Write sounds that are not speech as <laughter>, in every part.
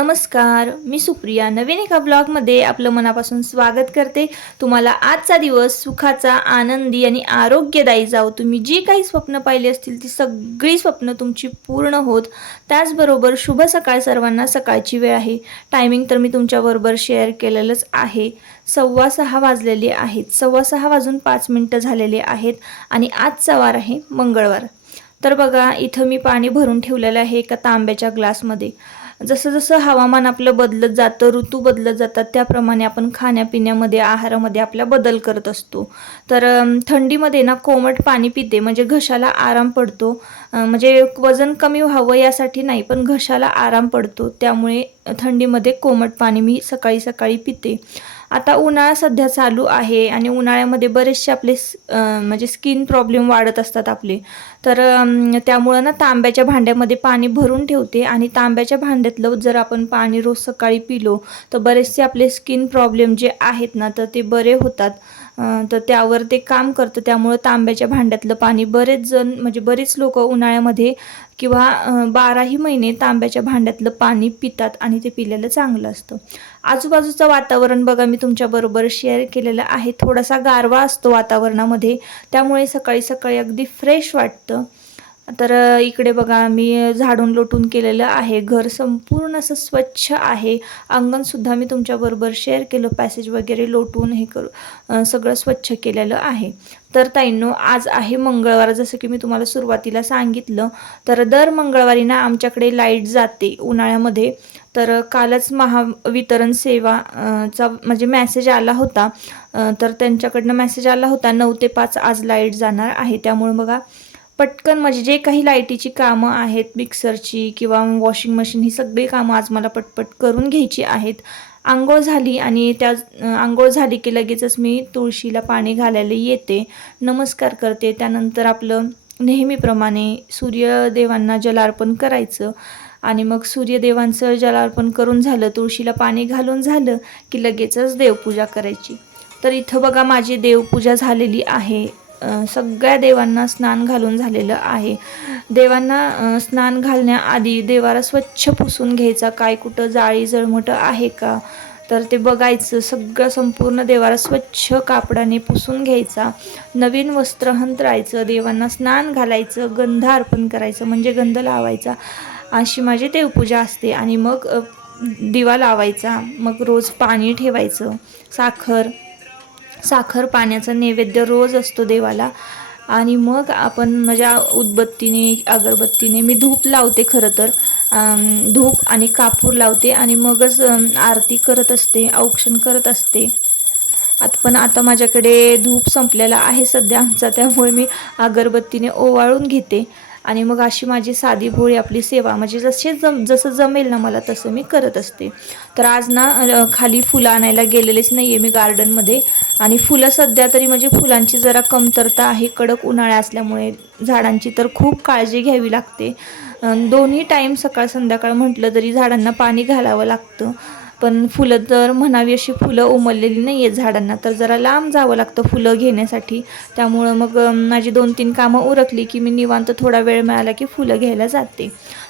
नमस्कार मी सुप्रिया. नवीन एका ब्लॉगमध्ये आपलं मनापासून स्वागत करते. तुम्हाला आजचा दिवस सुखाचा आनंदी आणि आरोग्यदायी जाऊ तुम्ही जी काही स्वप्न पाहिली असतील ती सगळी स्वप्न तुमची पूर्ण होत. त्याचबरोबर शुभ सकाळ सर्वांना सकाळची वेळ आहे. टायमिंग तर मी तुमच्याबरोबर शेअर केलेलंच आहे. सव्वा सहा वाजलेले आहेत. सव्वा सहा वाजून पाच मिनटं झालेले आहेत आणि आजचा वार आहे मंगळवार. तर बघा इथं मी पाणी भरून ठेवलेलं आहे एका तांब्याच्या ग्लासमध्ये. जसं जसं हवामान आपलं बदलत जातं ऋतू बदलत जातात त्याप्रमाणे आपण खाण्यापिण्यामध्ये आहारामध्ये आपला बदल करत असतो. तर थंडीमध्ये ना कोमट पाणी पिते म्हणजे घशाला आराम पडतो. म्हणजे वजन कमी व्हावं यासाठी नाही पण घशाला आराम पडतो. त्यामुळे थंडीमध्ये कोमट पाणी मी सकाळी सकाळी पिते. आता उन्हाळा सध्या चालू आहे आणि उन्हाळ्यामध्ये बरेचसे आपले म्हणजे स्किन प्रॉब्लेम वाढत असतात आपले. तर त्यामुळं ना तांब्याच्या भांड्यामध्ये पाणी भरून ठेवते आणि तांब्याच्या भांड्यातलं जर आपण पाणी रोज सकाळी पिलो तर बरेचसे आपले स्किन प्रॉब्लेम जे आहेत ना तर ते बरे होतात. तर त्यावर ते काम करतं. त्यामुळं तांब्याच्या भांड्यातलं पाणी बरेच जण म्हणजे बरेच लोक उन्हाळ्यामध्ये किंवा बाराही महिने तांब्याच्या भांड्यातलं पाणी पितात आणि ते पिलेलं चांगलं असतं. आजूबाजूचं वातावरण बघा मी तुमच्याबरोबर शेअर केलेलं आहे. थोडासा गारवा असतो वातावरणामध्ये. त्यामुळे सकाळी सकाळी अगदी फ्रेश वाटतं. तर इकडे बघा मी झाडून लोटून केलेलं आहे. घर संपूर्ण असं स्वच्छ आहे. अंगणसुद्धा मी तुमच्याबरोबर शेअर केलं. पॅसेज वगैरे लोटून हे करू सगळं स्वच्छ केलेलं आहे. तर ताईंनो आज आहे मंगळवार. जसं की मी तुम्हाला सुरुवातीला सांगितलं तर दर मंगळवारी ना आमच्याकडे लाइट जाते उन्हाळ्यामध्ये. तर कालच महावितरण सेवा चा म्हणजे मॅसेज आला होता. तर त्यांच्याकडनं मेसेज आला होता. नऊ ते पाच आज लाइट जाणार आहे. त्यामुळे बघा पटकन म्हणजे जे काही लाईटीची कामं आहेत मिक्सरची किंवा वॉशिंग मशीन ही सगळी कामं आज मला पटपट करून घ्यायची आहेत. आंघोळ झाली आणि त्या आंघोळ झाली की लगेचच मी तुळशीला पाणी घालायला येते नमस्कार करते. त्यानंतर आपलं नेहमीप्रमाणे सूर्यदेवांना जलार्पण करायचं आणि मग सूर्यदेवांचं जलार्पण करून झालं तुळशीला पाणी घालून झालं की लगेचच देवपूजा करायची. तर इथं बघा माझी देवपूजा झालेली आहे. सगळ्या देवांना स्नान घालून झालेलं आहे. देवांना स्नान घालण्याआधी देवाला स्वच्छ पुसून घ्यायचा. काय कुठं जाळी जळमटं आहे का? तर ते बघायचं. सगळं संपूर्ण देवाला स्वच्छ कापडाने पुसून घ्यायचा. नवीन वस्त्र हंतरायचं. देवांना स्नान घालायचं. गंध अर्पण करायचं. म्हणजे गंध लावायचा. अशी माझी देवपूजा असते. आणि मग दिवा लावायचा. मग रोज पाणी ठेवायचं. साखर साखर पाण्याचा नैवेद्य रोज असतो देवाला. आणि मग आपण माझ्या उदबत्तीने अगरबत्तीने मी धूप लावते खरं तर. धूप आणि कापूर लावते आणि मगच आरती करत असते औक्षण करत असते. आता पण आता माझ्याकडे धूप संपलेला आहे सध्या आमचा त्यामुळे मी अगरबत्तीने ओवाळून घेते. आणि मग अशी माझी साधी भोळी आपली सेवा म्हणजे जसे जम जसं जमेल ना मला तसं मी करत असते. तर आज ना खाली फुलं आणायला गेलेलेच नाही आहे मी गार्डनमध्ये आणि फुलं सध्या तरी म्हणजे फुलांची जरा कमतरता आहे कडक उन्हाळा असल्यामुळे झाडांची तर खूप काळजी घ्यावी लागते. दोन्ही टाईम सकाळ संध्याकाळ म्हटलं तरी झाडांना पाणी घालावं लागतं. पण फुलं तर म्हणावी अशी फुलं उमललेली नाही आहेत झाडांना तर जरा लांब जावं लागतं फुलं घेण्यासाठी. त्यामुळं मग माझी दोन तीन कामं उरकली की मी निवांत थोडा वेळ मिळाला की फुलं घ्यायला जाते.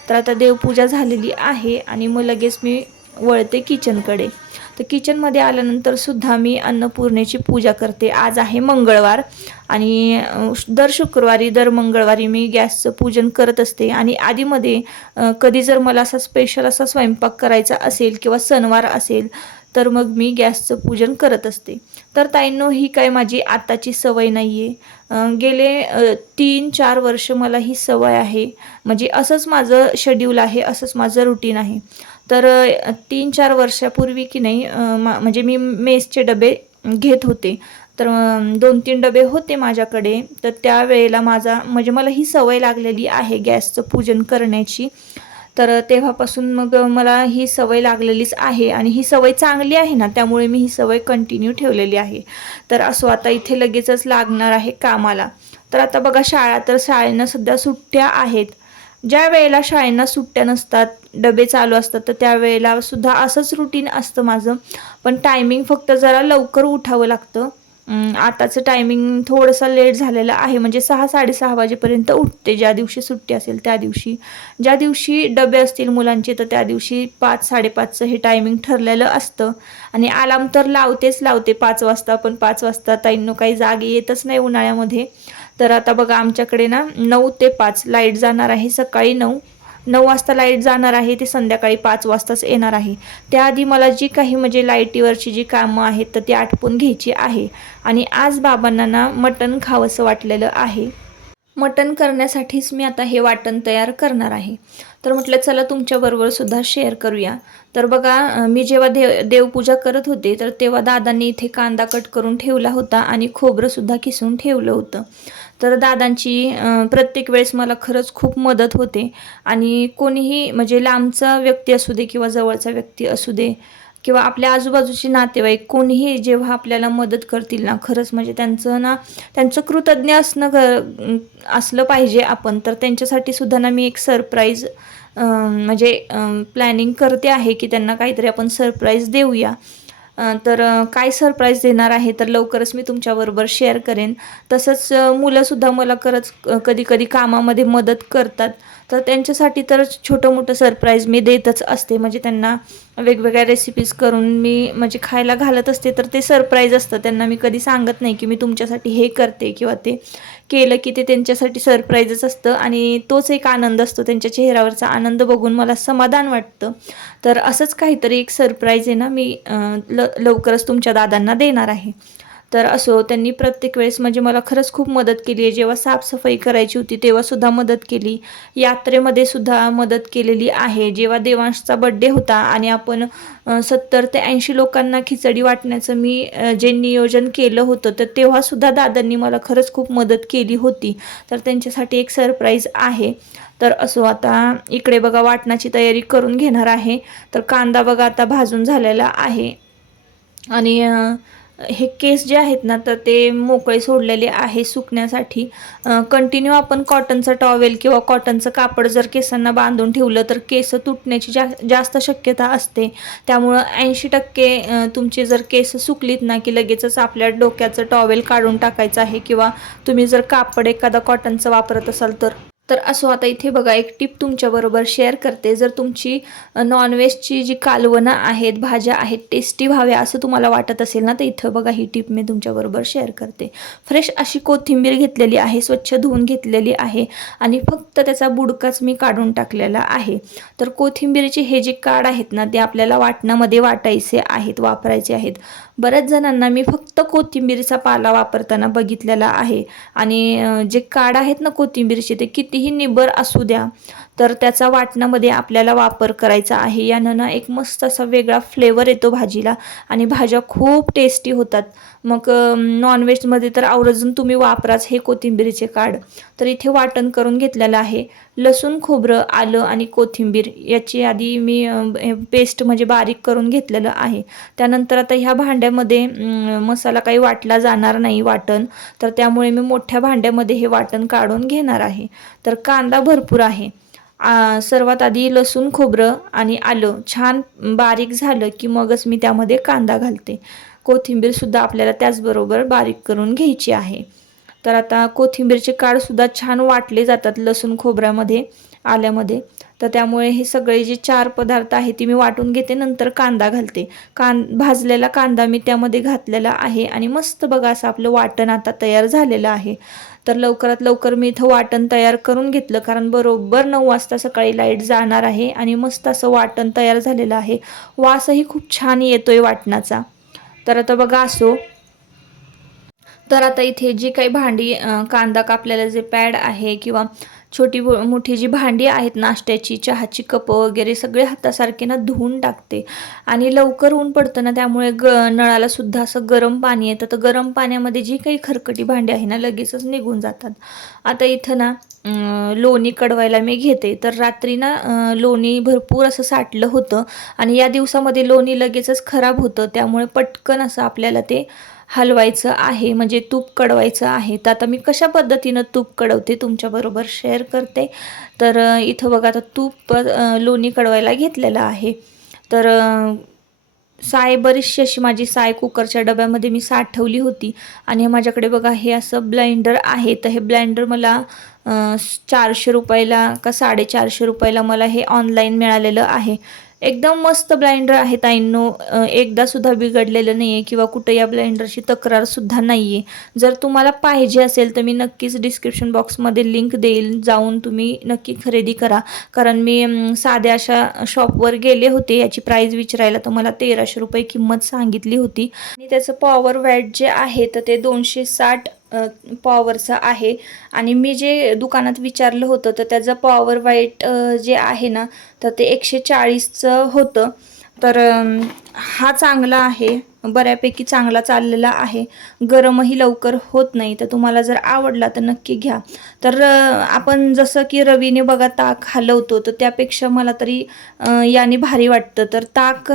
तर आता देवपूजा झालेली आहे आणि मग लगेच मी वळते किचनकडे. तर किचनमध्ये आल्यानंतर सुद्धा मी अन्नपूर्णेची पूजा करते. आज आहे मंगळवार आणि दर शुक्रवारी दर मंगळवारी मी गॅसचं पूजन करत असते. आणि आधीमध्ये कधी जर मला असा स्पेशल असा स्वयंपाक करायचा असेल किंवा सणवार असेल तर मग मी गॅसचं पूजन करत असते. तर ताईंनो ही काय माझी आताची सवय नाही आहे गेले तीन चार वर्ष मला ही सवय आहे. म्हणजे असंच माझं शेड्यूल आहे असंच माझं रुटीन आहे. तर तीन चार वर्षापूर्वी की नाही मा- म्हणजे मी मेसचे डबे घेत होते. तर दोन तीन डबे होते माझ्याकडे. तर त्यावेळेला माझा म्हणजे मला ही सवय लागलेली आहे गॅसचं पूजन करण्याची. तर तेव्हापासून मग मला ही सवय लागलेलीच आहे आणि ही सवय चांगली आहे ना त्यामुळे मी ही सवय कंटिन्यू ठेवलेली आहे. तर असो आता इथे लगेचच लागणार आहे कामाला. तर आता बघा शाळा तर शाळेनं सध्या सुट्ट्या आहेत. ज्या वेळेला शाळेंना सुट्ट्या नसतात डबे चालू असतात तर त्यावेळेला सुद्धा असंच रुटीन असतं माझं. पण टायमिंग फक्त जरा लवकर उठावं लागतं. आताचं टायमिंग थोडंसं लेट झालेलं आहे. म्हणजे सहा साडेसहा वाजेपर्यंत उठते. ज्या दिवशी सुट्टी असेल त्या दिवशी. ज्या दिवशी डबे असतील मुलांचे तर त्या दिवशी पाच साडेपाचचं हे टायमिंग ठरलेलं असतं. आणि अलार्म तर लावतेच लावते. पाच वाजता पण पाच वाजता ताईंनो काही जागे येतच नाही उन्हाळ्यामध्ये. तर आता बघा आमच्याकडे ना नऊ ते पाच लाइट जाणार आहे सकाळी नऊ. नऊ वाजता लाइट जाणार आहे ते संध्याकाळी पाच वाजताच येणार आहे. त्याआधी मला जी काही म्हणजे लाईटीवरची जी कामं आहेत तर ती आटपून घ्यायची आहे. आणि आज बाबांना ना मटण खावंसं वाटलेलं आहे. मटण करण्यासाठीच मी आता हे वाटण तयार करणार आहे. तर म्हटलं चला तुमच्याबरोबर सुद्धा शेअर करूया. तर बघा मी जेव्हा देव देवपूजा करत होते तर तेव्हा दादांनी इथे कांदा कट करून ठेवला होता आणि खोबरंसुद्धा किसून ठेवलं होतं. तर दादांची प्रत्येक वेळेस मला खरंच खूप मदत होते. आणि कोणीही म्हणजे लांबचा व्यक्ती असू दे किंवा जवळचा व्यक्ती असू दे किंवा आपल्या आजूबाजूचे नातेवाईक कोणीही जेव्हा आपल्याला मदत करतील ना खरंच म्हणजे त्यांचं ना त्यांचं कृतज्ञ असणं ग असलं पाहिजे आपण. तर त्यांच्यासाठी सुद्धा ना मी एक सरप्राईज म्हणजे प्लॅनिंग करते आहे की त्यांना काहीतरी आपण सरप्राईज देऊया. तर काय सरप्राईज देणार आहे तर लवकरच मी तुमच्याबरोबर शेअर करेन. तसंच मुलंसुद्धा मला खरंच कधी कधी कामामध्ये मदत करतात. तर त्यांच्यासाठी तर छोटं मोठं सरप्राईज मी देतच असते. म्हणजे त्यांना वेगवेगळ्या रेसिपीज करून मी म्हणजे खायला घालत असते तर ते सरप्राईज असतं. त्यांना मी कधी सांगत नाही की मी तुमच्यासाठी हे करते किंवा ते केलं की ते त्यांच्यासाठी सरप्राईजच असतं. आणि तोच एक आनंद असतो. त्यांच्या चेहऱ्यावरचा आनंद बघून मला समाधान वाटतं. तर असंच काहीतरी एक सरप्राईज आहे ना मी ल लवकरच तुमच्या दादांना देणार आहे. तर असो त्यांनी प्रत्येक वेळेस म्हणजे मला खरंच खूप मदत केली आहे. जेव्हा साफसफाई करायची होती तेव्हासुद्धा मदत केली. यात्रेमध्ये सुद्धा मदत केलेली आहे. जेव्हा देवांशचा बड्डे होता आणि आपण सत्तर ते ऐंशी लोकांना खिचडी वाटण्याचं मी जे नियोजन केलं होतं तर तेव्हासुद्धा दादांनी मला खरंच खूप मदत केली होती. तर त्यांच्यासाठी एक सरप्राईज आहे. तर असो आता इकडे बघा वाटणाची तयारी करून घेणार आहे. तर कांदा बघा आता भाजून झालेला आहे. आणि हे केस जे आहेत ना तर ते मोकळे सोडलेले आहे सुकण्यासाठी. कंटिन्यू आपण कॉटनचा टॉवेल किंवा कॉटनचं कापड जर केसांना बांधून ठेवलं तर केस तुटण्याची जा जास्त शक्यता असते. त्यामुळं ऐंशी टक्के तुमचे जर केस सुकलीत ना की लगेचच आपल्या डोक्याचं टॉवेल काढून टाकायचं आहे किंवा तुम्ही जर कापड एखादा कॉटनचं वापरत असाल तर तर असो आता इथे बघा एक टिप तुमच्याबरोबर शेअर करते. जर तुमची नॉनव्हेजची जी कालवणं आहेत भाज्या आहेत टेस्टी व्हाव्या असं तुम्हाला वाटत असेल ना तर इथं बघा ही टिप मी तुमच्याबरोबर शेअर करते. फ्रेश अशी कोथिंबीर घेतलेली आहे स्वच्छ धुवून घेतलेली आहे आणि फक्त त्याचा बुडकाच मी काढून टाकलेला आहे. तर कोथिंबीरचे हे जे काड आहेत ना ते आपल्याला वाटणामध्ये वाटायचे आहेत वापरायचे आहेत. बऱ्याच जणांना मी फक्त कोथिंबीरचा पाला वापरताना बघितलेला आहे. आणि जे काड आहेत ना कोथिंबीरचे ते किती कितीही निबर असू द्या. तर त्याचा वाटणामध्ये आपल्याला वापर करायचा आहे. यानं ना एक मस्त असा वेगळा फ्लेवर येतो भाजीला आणि भाज्या खूप टेस्टी होतात. मग नॉनव्हेजमध्ये तर आवर्जून तुम्ही वापराच हे कोथिंबीरीचे काड तर इथे वाटण करून घेतलेलं आहे. लसूण खोबरं आलं आणि कोथिंबीर याची आधी मी हे पेस्ट म्हणजे बारीक करून घेतलेलं आहे. त्यानंतर आता ह्या भांड्यामध्ये मसाला काही वाटला जाणार नाही वाटण. तर त्यामुळे मी मोठ्या भांड्यामध्ये हे वाटण काढून घेणार आहे. तर कांदा भरपूर आहे. सर्वात आधी लसूण खोबरं आणि आलं. छान बारीक झालं की मगच मी त्यामध्ये कांदा घालते. कोथिंबीरसुद्धा आपल्याला त्याचबरोबर बारीक करून घ्यायची आहे. तर आता कोथिंबीरचे काळसुद्धा छान वाटले जातात लसूण खोबऱ्यामध्ये आल्यामध्ये. तर त्यामुळे हे सगळे जे चार पदार्थ आहेत ते मी वाटून घेते नंतर कांदा घालते. कां भाजलेला कांदा मी त्यामध्ये घातलेला आहे आणि मस्त बघा असं आपलं वाटण आता तयार झालेलं आहे. तर लवकरात लवकर मी इथं वाटण तयार करून घेतलं कारण बरोबर नऊ वाजता सकाळी लाइट जाणार आहे आणि मस्त असं वाटण तयार झालेलं आहे. वासही खूप छान येतोय वाटणाचा. तर आता बघा असो. तर आता इथे जी काही भांडी कांदा कापलेलं जे पॅड आहे किंवा छोटी मोठी जी भांडी आहेत नाश्त्याची चहाची कपं वगैरे सगळे हातासारखे ना धुवून टाकते. आणि लवकर ऊन पडतं ना त्यामुळे ग नळाला सुद्धा असं गरम पाणी येतं. तर गरम पाण्यामध्ये जी काही खरकटी भांडी आहे ना लगेचच निघून जातात. आता इथं ना लोणी कडवायला मी घेते. तर रात्री ना लोणी भरपूर असं साठलं होतं. आणि या दिवसामध्ये लोणी लगेचच खराब होतं. त्यामुळे पटकन असं आपल्याला ते हलवायचं आहे म्हणजे तूप कडवायचं आहे. तर आता मी कशा पद्धतीनं तूप कडवते तुमच्याबरोबर शेअर करते. तर इथं बघा आता तूप लोणी कडवायला घेतलेलं आहे. तर साय बरीचशी अशी माझी साय कुकरच्या डब्यामध्ये मी साठवली होती. आणि माझ्याकडे बघा हे असं ब्लेंडर आहे. तर हे ब्लेंडर मला चारशे रुपयाला का साडेचारशे रुपयाला मला हे ऑनलाईन मिळालेलं आहे. एकदम मस्त ब्लाइंडर आहे ताईंनो. एकदासुद्धा एकदा सुद्धा बिघडलेलं नाही आहे किंवा कुठं या ब्लाइंडरची तक्रारसुद्धा नाही आहे जर तुम्हाला पाहिजे असेल तर मी नक्कीच डिस्क्रिप्शन बॉक्समध्ये लिंक देईल. जाऊन तुम्ही नक्की खरेदी करा. कारण मी साध्या अशा शॉपवर गेले होते. याची प्राईज विचारायला तर मला तेराशे रुपये किंमत सांगितली होती. आणि त्याचं पॉवर वॅट जे आहे तर ते दोनशे साठ पॉवरचं आहे. आणि मी जे दुकानात विचारलं होतं तर त्याचं पॉवर वाईट जे आहे ना तर ते एकशे चाळीसचं होतं. तर हा चांगला आहे. बऱ्यापैकी चांगला चाललेला आहे. गरमही लवकर होत नाही. तर तुम्हाला जर आवडला तर नक्की घ्या. तर आपण जसं की रवीने बघा ताक हलवतो तर त्यापेक्षा मला तरी याने भारी वाटतं. तर ताक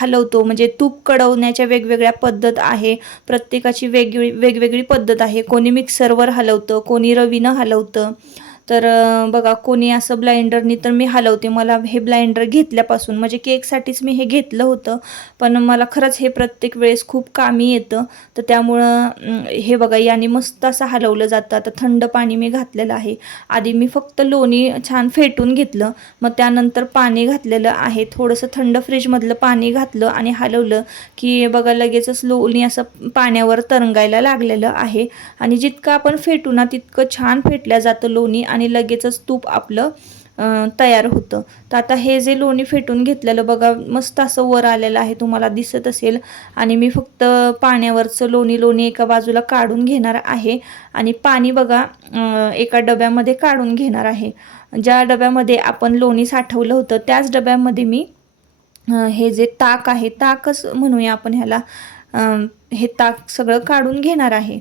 हलवतो. म्हणजे तूप कडवण्याच्या वेगवेगळ्या पद्धत आहे. प्रत्येकाची वेगळी वेगवेगळी पद्धत आहे. कोणी मिक्सरवर हलवतं कोणी रवीनं हलवतं. तर बघा कोणी असं ब्लाइंडरनी तर मी हलवते. मला हे ब्लाइंडर घेतल्यापासून म्हणजे केकसाठीच मी हे घेतलं होतं पण मला खरंच हे प्रत्येक वेळेस खूप कामी येतं. तर त्यामुळं हे बघा याने मस्त असं हलवलं जातं. आता थंड पाणी मी घातलेलं आहे. आधी मी फक्त लोणी छान फेटून घेतलं. मग त्यानंतर पाणी घातलेलं आहे. थोडंसं थंड फ्रीजमधलं पाणी घातलं आणि हलवलं की बघा लगेचच लोणी असं पाण्यावर तरंगायला लागलेलं आहे. आणि जितकं आपण फेटू ना तितकं छान फेटल्या जातं लोणी आणि लगेचच तूप आपलं तयार होतं. तर आता हे जे लोणी फेटून घेतलेलं बघा मस्त असं वर आलेलं आहे तुम्हाला दिसत असेल. आणि मी फक्त पाण्यावरचं लोणी लोणी एका बाजूला काढून घेणार आहे. आणि पाणी बघा एका डब्यामध्ये काढून घेणार आहे. ज्या डब्यामध्ये आपण लोणी साठवलं होतं त्याच डब्यामध्ये मी हे जे ताक आहे ताकच म्हणूया आपण ह्याला हे ताक सगळं काढून घेणार आहे.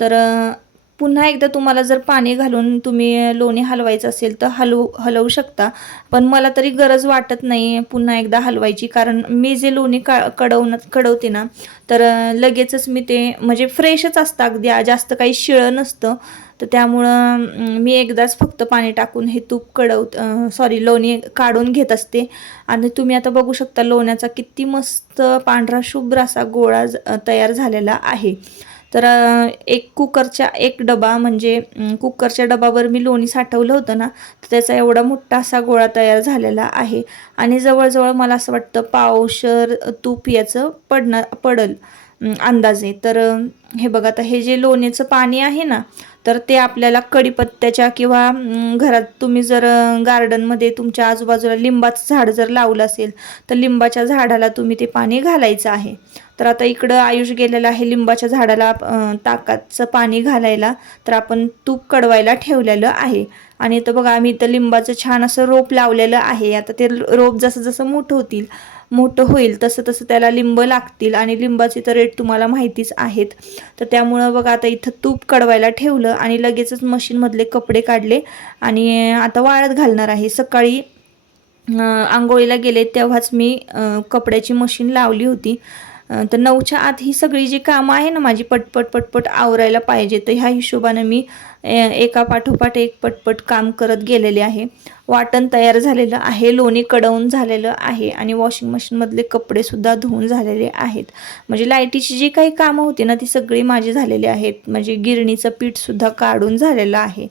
तर पुन्हा एकदा तुम्हाला जर पाणी घालून तुम्ही लोणी हलवायचं असेल तर हलवू हलवू शकता. पण मला तरी गरज वाटत नाही पुन्हा एकदा हलवायची. कारण मी जे लोणी का कडवणं कडवते ना तर लगेचच मी ते म्हणजे फ्रेशच असतं. अगदी जास्त काही शिळं नसतं. तर त्यामुळं मी एकदाच फक्त पाणी टाकून हे तूप कडव सॉरी लोणी काढून घेत असते. आणि तुम्ही आता बघू शकता लोण्याचा किती मस्त पांढरा शुभ्र असा गोळा ज- तयार झालेला आहे. तर एक कुकरच्या एक डबा म्हणजे कुकरच्या डबावर मी लोणी साठवलं होतं ना तर त्याचा एवढा मोठा असा गोळा तयार झालेला आहे. आणि जवळजवळ मला असं वाटतं पावशर तूप याचं पडणार पडल अंदाजे. तर हे बघा आता हे जे लोण्याचं पाणी आहे ना तर ते आपल्याला कडीपत्त्याच्या किंवा घरात तुम्ही जर गार्डनमध्ये तुमच्या आजूबाजूला लिंबाचं झाड जर लावलं असेल तर लिंबाच्या झाडाला तुम्ही ते पाणी घालायचं आहे. तर आता इकडं आयुष गेलेलं आहे लिंबाच्या झाडाला ताकाचं पाणी घालायला. तर आपण तूप कडवायला ठेवलेलं आहे. आणि इथं बघा आम्ही इथं लिंबाचं छान असं रोप लावलेलं आहे. आता ते रोप जसं जसं मोठं होतील मोठं होईल तसं तसं त्याला लिंब लागतील. आणि लिंबाचे तर रेट तुम्हाला माहितीच आहेत. तर त्यामुळं बघा आता इथं तूप कडवायला ठेवलं आणि लगेचच मशीनमधले कपडे काढले. आणि आता वाळत घालणार आहे. सकाळी आंघोळीला गेले तेव्हाच मी कपड्याची मशीन लावली होती. तर नऊच्या आत ही सगळी जी कामं आहे ना माझी पटपट पटपट आवरायला पाहिजे. तर ह्या हिशोबानं मी एका पाठोपाठ एक पटपट काम करत गेलेले आहे. वाटण तयार झालेलं आहे लोणी कडवून झालेलं आहे आणि वॉशिंग मशीनमधले कपडेसुद्धा धुवून झालेले आहेत. म्हणजे लाईटीची जी काही कामं होती ना ती सगळी माझी झालेली आहेत. म्हणजे गिरणीचं पीठसुद्धा काढून झालेलं आहे.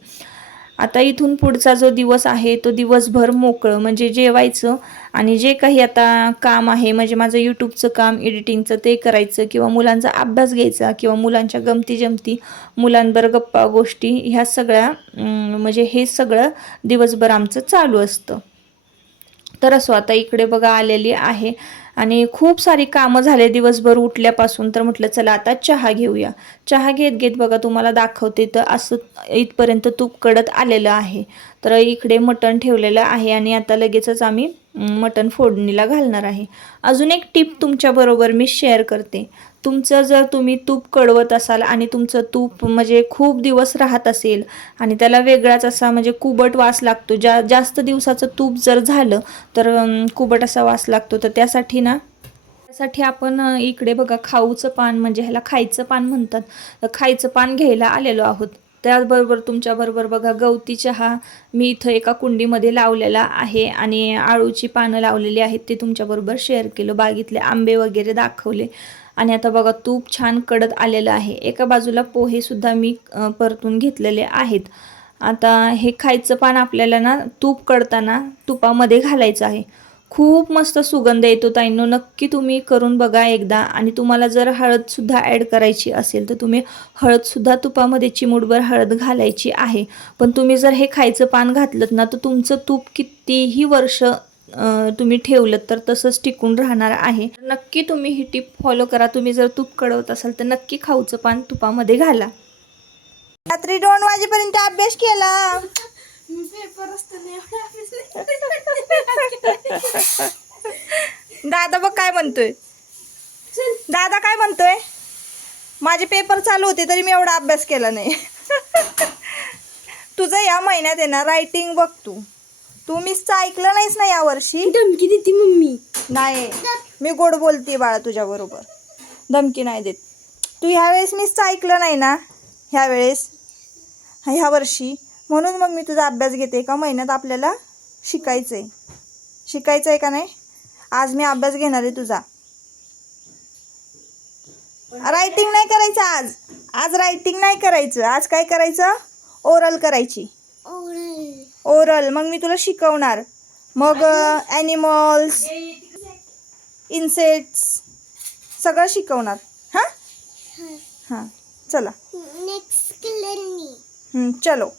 आता इथून पुढचा जो दिवस आहे तो दिवसभर मोकळं म्हणजे जेवायचं आणि जे काही आता काम आहे म्हणजे माझं यूट्यूबचं काम एडिटिंगचं ते करायचं किंवा मुलांचा अभ्यास घ्यायचा किंवा मुलांच्या गमती जमती मुलांबर गप्पा गोष्टी ह्या सगळ्या म्हणजे हे सगळं दिवसभर आमचं चालू असतं. तर असो आता इकडे बघा आलेली आहे. आणि खूप सारी कामं झाले दिवसभर उठल्यापासून. तर म्हटलं चला आता चहा घेऊया. चहा घेत घेत बघा तुम्हाला दाखवते तर असं इथपर्यंत तूप कडत आलेलं आहे. तर इकडे मटण ठेवलेलं आहे आणि आता लगेचच आम्ही मटण फोडणीला घालणार आहे. अजून एक टिप तुमच्याबरोबर मी शेअर करते. तुमचं जर तुम्ही तूप कडवत असाल आणि तुमचं तूप म्हणजे खूप दिवस राहत असेल आणि त्याला वेगळाच असा म्हणजे कुबट वास लागतो ज्या जास्त दिवसाचं तूप जर झालं तर कुबट असा वास लागतो. तर त्यासाठी ना त्यासाठी आपण इकडे बघा खाऊचं पान म्हणजे ह्याला खायचं पान म्हणतात. तर खायचं पान घ्यायला आलेलो आहोत. त्याचबरोबर तुमच्याबरोबर बघा गवती चहा मी इथं एका कुंडीमध्ये लावलेला आहे आणि आळूची पानं लावलेली आहेत ते तुमच्याबरोबर शेअर केलं. बागेतले आंबे वगैरे दाखवले. आणि आता बघा तूप छान कडत आलेलं आहे. एका बाजूला पोहेसुद्धा मी परतून घेतलेले आहेत. आता हे खायचं पान आपल्याला ना तूप कडताना तुपामध्ये घालायचं आहे. खूप मस्त सुगंध येतो ताईंनो. नक्की तुम्ही करून बघा एकदा. आणि तुम्हाला जर हळदसुद्धा ॲड करायची असेल तर तुम्ही हळदसुद्धा तुपामध्ये चिमूटभर हळद घालायची आहे. पण तुम्ही जर हे खायचं पान घातलं ना तर तुमचं तूप कितीही वर्ष तुम्ही ठेवलं तर तसंच टिकून राहणार आहे. नक्की तुम्ही ही टीप फॉलो करा. तुम्ही जर तूप कडवत असाल तर नक्की खाऊचं पान तुपामध्ये घाला. रात्री दोन वाजेपर्यंत अभ्यास केला. <laughs> दादा बघ काय म्हणतोय. दादा काय म्हणतोय? माझे पेपर चालू होते तरी मी एवढा अभ्यास केला नाही. <laughs> तुझं या महिन्यात आहे ना रायटिंग बघ तू. तू मिसचं ऐकलं नाहीस ना यावर्षी? धमकी देते मम्मी. नाही. मी गोड बोलते बाळा तुझ्या बरोबर. धमकी नाही देत. तू ह्यावेळेस मिसचं ऐकलं नाही ना? ह्यावेळेस? ह्या वर्षी म्हणून मग मी तुझा अभ्यास घेते एका महिन्यात आपल्याला शिकायचं आहे शिकायचं आहे का नाही? आज मी अभ्यास घेणार आहे तुझा. रायटिंग नाही करायचं आज. आज रायटिंग नाही करायचं. आज काय करायचं? ओरल करायची. ओरल मग मी तुला शिकवणार. मग ॲनिमल्स इन्सेक्ट्स सगळं शिकवणार. हां? हां. चला. नेक्स्ट हं, चलो.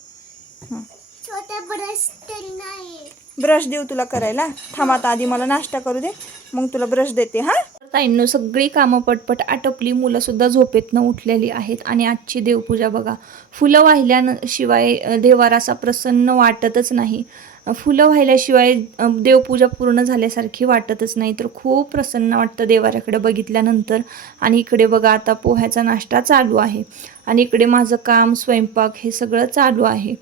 छोटा ब्रश ब्रश देऊ तुला करायला. थांब आता आधी मला नाश्ता करू दे. मग तुला ब्रश देते हां? ताईंनो सगळी कामं पटपट आटपली. मुलंसुद्धा झोपेतनं उठलेली आहेत. आणि आजची देवपूजा बघा फुलं वाहिल्याशिवाय शिवाय देवारासा प्रसन्न वाटतच नाही. फुलं वाहिल्याशिवाय देवपूजा पूर्ण झाल्यासारखी वाटतच नाही. तर खूप प्रसन्न वाटतं देवाऱ्याकडे बघितल्यानंतर. आणि इकडे बघा आता पोह्याचा नाश्ता चालू आहे. आणि इकडे माझं काम स्वयंपाक हे सगळं चालू आहे.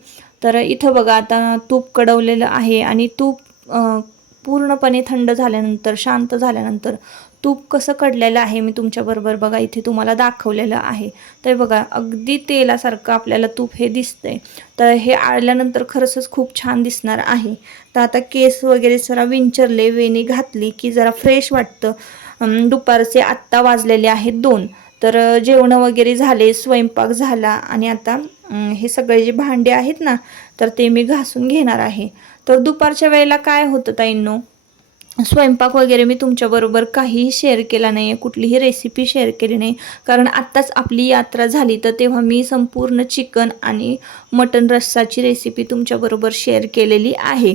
तर इथं बघा आता तूप कडवलेलं आहे. आणि तूप पूर्णपणे थंड झाल्यानंतर शांत झाल्यानंतर तूप कसं कडलेलं आहे मी तुमच्याबरोबर बघा इथे तुम्हाला दाखवलेलं आहे. तर बघा अगदी तेलासारखं आपल्याला तूप हे दिसतंय. तर हे आळल्यानंतर खरंच खूप छान दिसणार आहे. तर आता केस वगैरे जरा विंचरले वेणी घातली की जरा फ्रेश वाटतं. दुपारचे आत्ता वाजलेले आहेत दोन. तर जेवणं वगैरे झाले स्वयंपाक झाला आणि आता हे सगळे जे भांडे आहेत ना तर ते मी घासून घेणार आहे. तर दुपारच्या वेळेला काय होतं ताईंनो? स्वयंपाक वगैरे मी तुमच्याबरोबर काहीही शेअर केला नाही आहे कुठलीही रेसिपी शेअर केली नाही. कारण आत्ताच आपली यात्रा झाली तर तेव्हा मी संपूर्ण चिकन आणि मटन रस्साची रेसिपी तुमच्याबरोबर शेअर केलेली आहे.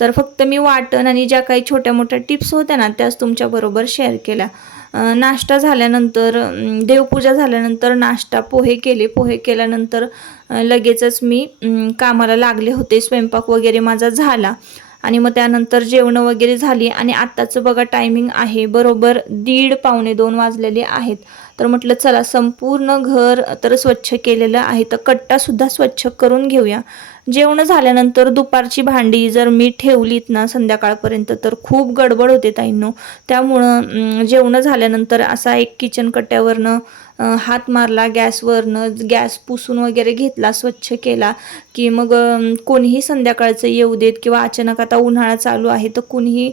तर फक्त मी वाटण आणि ज्या काही छोट्या मोठ्या टिप्स होत्या ना त्याच तुमच्याबरोबर शेअर केल्या. नाश्ता झाल्यानंतर देवपूजा झाल्यानंतर नाश्ता पोहे केले. पोहे केल्यानंतर लगेचच मी कामाला लागले होते. स्वयंपाक वगैरे माझा झाला आणि मग त्यानंतर जेवणं वगैरे झाली. आणि आत्ताचं बघा टायमिंग आहे. बरोबर दीड पावणे दोन वाजलेले आहेत. तर म्हटलं चला संपूर्ण घर तर स्वच्छ केलेलं आहे तर कट्टासुद्धा स्वच्छ करून घेऊया. जेवणं झाल्यानंतर दुपारची भांडी जर मी ठेवलीत ना संध्याकाळपर्यंत तर खूप गडबड होते ताईंनो. त्यामुळं जेवणं झाल्यानंतर असा एक किचन कट्ट्यावरनं हात मारला गॅसवरनं गॅस पुसून वगैरे घेतला स्वच्छ केला की मग कोणीही संध्याकाळचं येऊ देत किंवा अचानक आता उन्हाळा चालू आहे तर कोणीही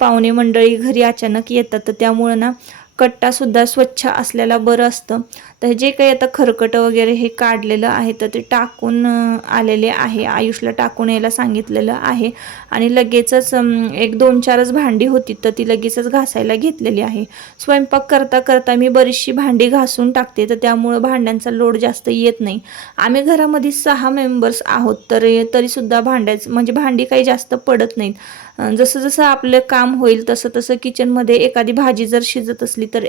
पाहुणे मंडळी घरी अचानक येतात. तर त्यामुळं ना कट्टासुद्धा स्वच्छ असलेला बरं असतं. तर जे काही आता खरकटं वगैरे हे काढलेलं आहे तर ते टाकून आलेले आहे. आयुषला टाकून यायला सांगितलेलं आहे. आणि लगेचच एक दोन चारच भांडी होती तर ती लगेचच घासायला घेतलेली आहे. स्वयंपाक करता करता मी बरीचशी भांडी घासून टाकते तर त्यामुळं भांड्यांचा लोड जास्त येत नाही. आम्ही घरामध्ये सहा मेंबर्स आहोत तर तरीसुद्धा भांड्याच म्हणजे भांडी काही जास्त पडत नाहीत. जसं जसं आपलं काम होईल तसं तसं किचनमध्ये एखादी भाजी जर शिजत असली तर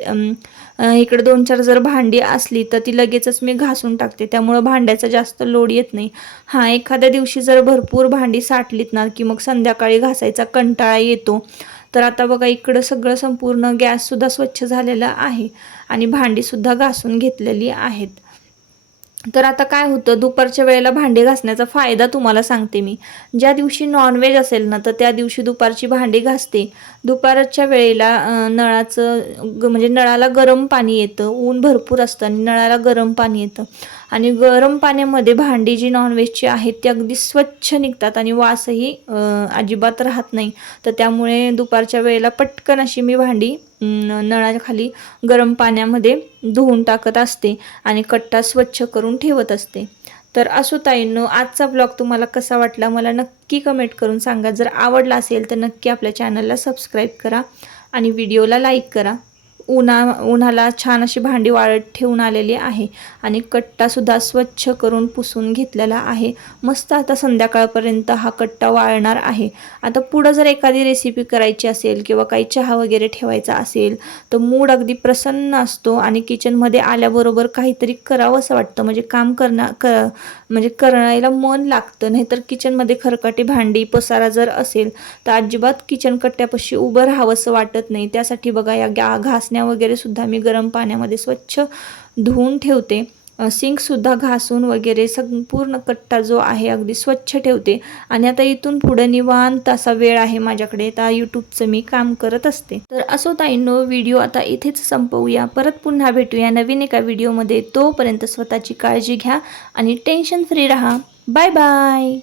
इकडे दोन चार जर भांडी असली तर ती लगेचच मी घासून टाकते. त्यामुळं भांड्याचा जास्त लोड येत नाही. हां एखाद्या दिवशी जर भरपूर भांडी साठलीत ना की मग संध्याकाळी घासायचा कंटाळा येतो तर आता बघा इकडं सगळं संपूर्ण गॅससुद्धा स्वच्छ झालेला आहे आणि भांडीसुद्धा घासून घेतलेली आहेत. तर आता काय होतं दुपारच्या वेळेला भांडी घासण्याचा फायदा तुम्हाला सांगते मी. ज्या दिवशी नॉनव्हेज असेल ना तर त्या दिवशी दुपारची भांडी घासते. दुपारच्या वेळेला नळाचं म्हणजे नळाला गरम पाणी येतं ऊन भरपूर असतं आणि नळाला गरम पाणी येतं. आणि गरम पाण्यामध्ये भांडी जी नॉनव्हेजची आहेत ती अगदी स्वच्छ निघतात आणि वासही अजिबात राहत नाही. तर त्यामुळे दुपारच्या वेळेला पटकन अशी मी भांडी नळाखाली गरम पाण्यामध्ये धुवून टाकत असते आणि कट्टा स्वच्छ करून ठेवत असते. तर असो ताईंनो आजचा ब्लॉग तुम्हाला कसा वाटला मला नक्की कमेंट करून सांगा. जर आवडला असेल तर नक्की आपल्या चॅनलला सबस्क्राईब करा आणि व्हिडिओला लाईक करा. उन्हा उन्हाला छान अशी भांडी वाळत ठेवून आलेली आहे. आणि कट्टासुद्धा स्वच्छ करून पुसून घेतलेला आहे. मस्त आता संध्याकाळपर्यंत हा कट्टा वाळणार आहे. आता पुढं जर एखादी रेसिपी करायची असेल किंवा काही चहा वगैरे ठेवायचा असेल तर मूड अगदी प्रसन्न असतो आणि किचनमध्ये आल्याबरोबर काहीतरी करावं असं वाटतं. म्हणजे काम करणं क म्हणजे करायला मन लागतं. नाहीतर किचनमध्ये खरकाटी भांडी पसारा जर असेल तर अजिबात किचन कट्ट्यापाशी उभं राहावंसं वाटत नाही. त्यासाठी बघा या घासण्या चटण्या वगैरे सुद्धा मी गरम पाण्यामध्ये स्वच्छ धुवून ठेवते. सिंकसुद्धा घासून वगैरे संपूर्ण कट्टा जो आहे अगदी स्वच्छ ठेवते. आणि आता इथून पुढं निवांत असा वेळ आहे माझ्याकडे. तर यूट्यूबचं मी काम करत असते. तर असो ताईंनो व्हिडिओ आता इथेच संपवूया. परत पुन्हा भेटूया नवीन एका व्हिडिओमध्ये तोपर्यंत स्वतःची काळजी घ्या आणि टेन्शन फ्री राहा. Bye bye